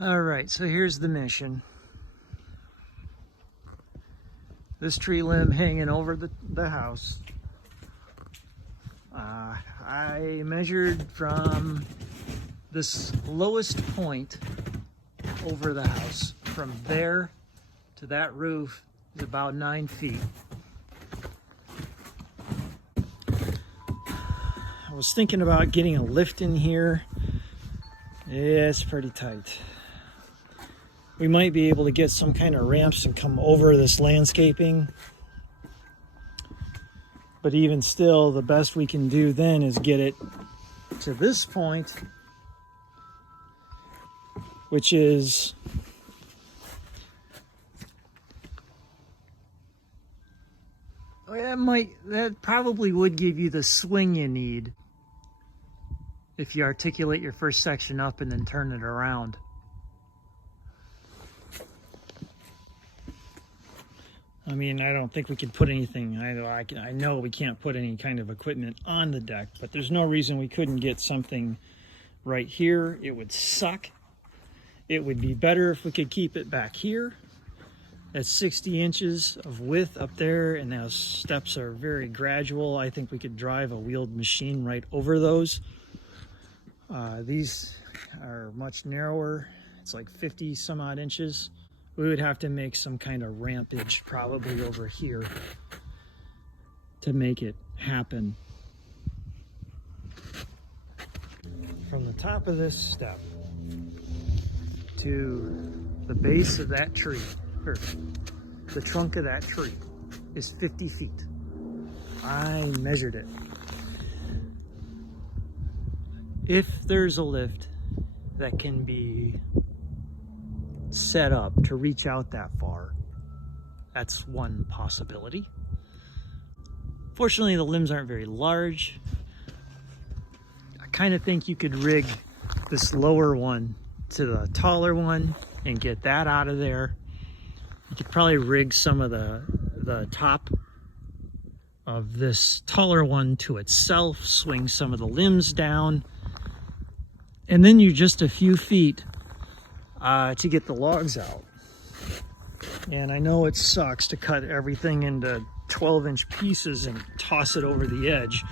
All right, so here's the mission. This tree limb hanging over the house. I measured from this lowest point over the house. From there to that roof is about 9 feet. I was thinking about getting a lift in here. Yeah, it's pretty tight. We might be able to get some kind of ramps and come over this landscaping. But even still, the best we can do then is get it to this point, which is that probably would give you the swing you need if you articulate your first section up and then turn it around. I mean, I don't think we could put anything, I know we can't put any kind of equipment on the deck, but there's no reason we couldn't get something right here. It would suck. It would be better if we could keep it back here. That's 60 inches of width up there, and those steps are very gradual. I think we could drive a wheeled machine right over those. These are much narrower. It's like 50 some odd inches. We would have to make some kind of rampage probably over here to make it happen. From the top of this step to the base of that tree, or the trunk of that tree, is 50 feet. I measured it. If there's a lift that can be set up to reach out that far, that's one possibility. Fortunately, the limbs aren't very large. I kind of think you could rig this lower one to the taller one and get that out of there. You could probably rig some of the top of this taller one to itself, swing some of the limbs down, and then you're just a few feet to get the logs out. And I know it sucks to cut everything into 12-inch pieces and toss it over the edge,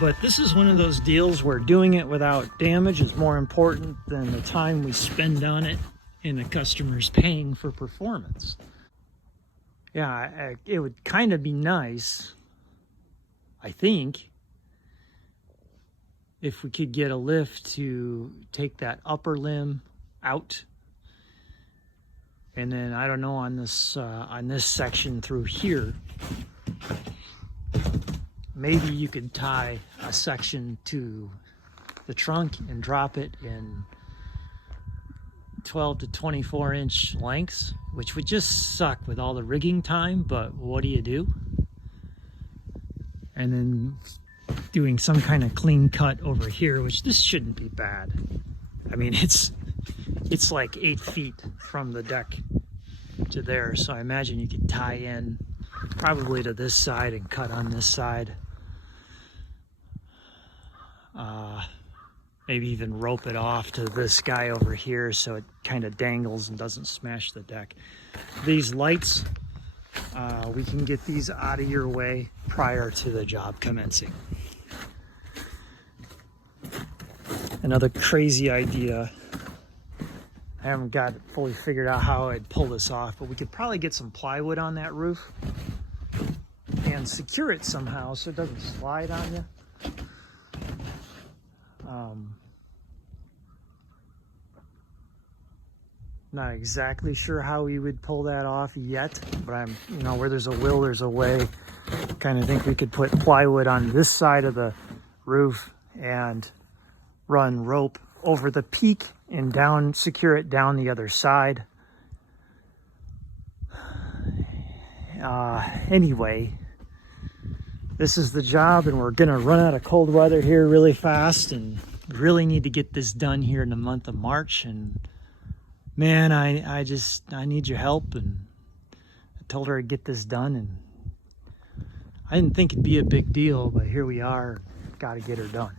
but this is one of those deals where doing it without damage is more important than the time we spend on it and the customer's paying for performance. Yeah, it would kind of be nice, I think, if we could get a lift to take that upper limb out, and then I don't know, on this section through here, maybe you could tie a section to the trunk and drop it in 12 to 24 inch lengths, which would just suck with all the rigging time, but what do you do? And then doing some kind of clean cut over here, which this shouldn't be bad. I mean, it's like 8 feet from the deck to there, so I imagine you could tie in probably to this side and cut on this side. Maybe even rope it off to this guy over here so it kind of dangles and doesn't smash the deck. These lights, we can get these out of your way prior to the job commencing. Another crazy idea. I haven't got it fully figured out how I'd pull this off, but we could probably get some plywood on that roof and secure it somehow so it doesn't slide on you. Not exactly sure how we would pull that off yet, but I'm, where there's a will, there's a way. Kind of think we could put plywood on this side of the roof and run rope over the peak and down, secure it down the other side. Anyway, this is the job, and we're gonna run out of cold weather here really fast, and really need to get this done here in the month of March. And man, I need your help, and I told her I'd get this done, and I didn't think it'd be a big deal, but here we are, gotta get her done.